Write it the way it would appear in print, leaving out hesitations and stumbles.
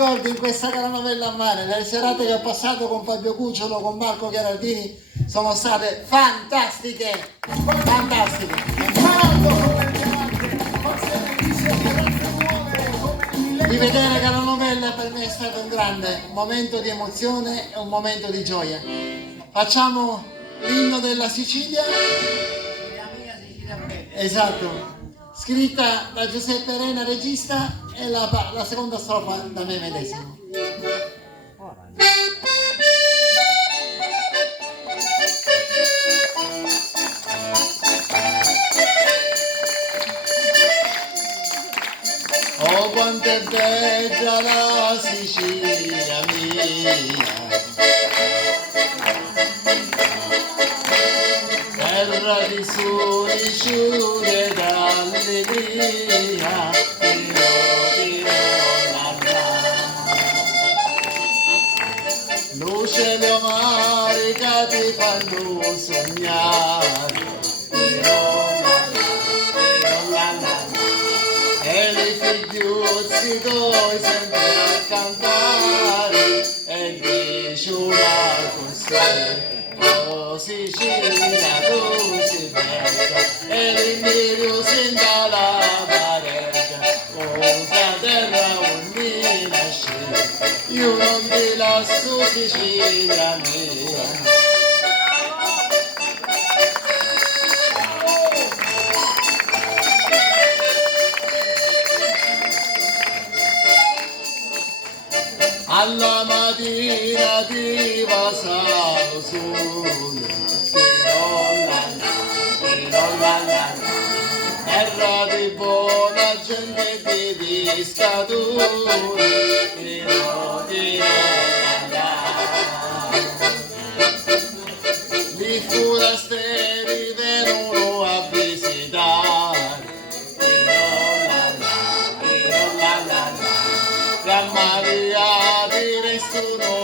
ricordi in questa telenovela a mare? Le serate che ho passato con Fabio Cucciolo, con Marco Chiarardini sono state fantastiche, fantastiche. Di vedere Calanovella per me è stato un grande momento di emozione e un momento di gioia. Facciamo l'inno della Sicilia. Esatto. Scritta da Giuseppe Rena, regista, e la seconda strofa da me medesimo. Oh, quanto è bella la Sicilia mia, terra di soli, sciure ed allegria, luce le mari che ti fanno sognare, e i figliuzzi tuoi sempre a cantare e dici una così, oh Sicilia tu sei bella e l'invidio si dalla pareggia, cosa terra ogni nasce, io non ti lascio Sicilia mia. Alla mattina ti passavo su, terra di buona gente di pescatori, i forestieri vengono a visitare, Gran Maria di Restuno